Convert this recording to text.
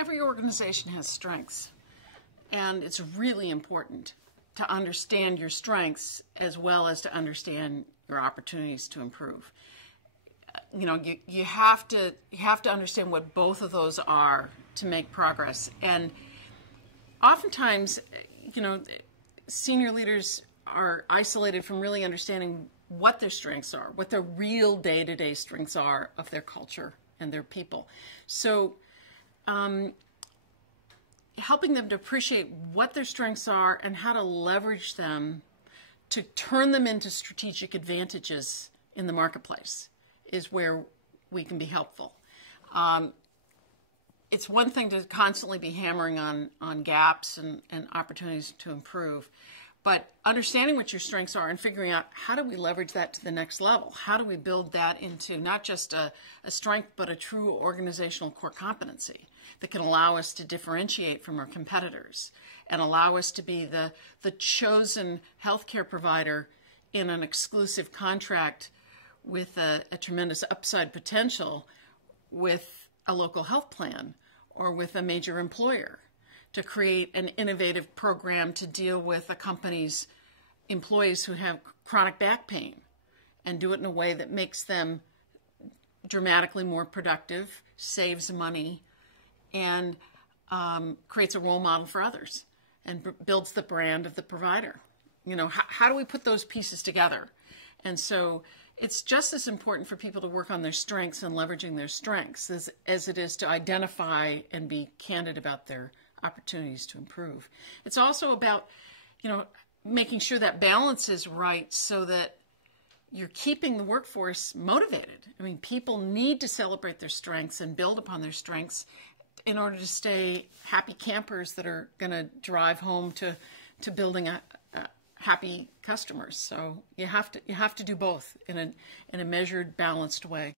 Every organization has strengths, and it's really important to understand your strengths as well as to understand your opportunities to improve. You have to understand what both of those are to make progress. And oftentimes, senior leaders are isolated from really understanding what their strengths are, what the real day-to-day strengths are of their culture and their people. So helping them to appreciate what their strengths are and how to leverage them to turn them into strategic advantages in the marketplace is where we can be helpful. It's one thing to constantly be hammering on gaps and opportunities to improve, but understanding what your strengths are and figuring out how do we leverage that to the next level? How do we build that into not just a strength, but a true organizational core competency that can allow us to differentiate from our competitors and allow us to be the chosen healthcare provider in an exclusive contract with a tremendous upside potential with a local health plan or with a major employer, to create an innovative program to deal with a company's employees who have chronic back pain and do it in a way that makes them dramatically more productive, saves money, and creates a role model for others and builds the brand of the provider. How do we put those pieces together? And so it's just as important for people to work on their strengths and leveraging their strengths as it is to identify and be candid about their opportunities to improve. It's also about, making sure that balance is right so that you're keeping the workforce motivated. I mean, people need to celebrate their strengths and build upon their strengths in order to stay happy campers that are going to drive home to building a happy customers. So you have to do both in a measured, balanced way.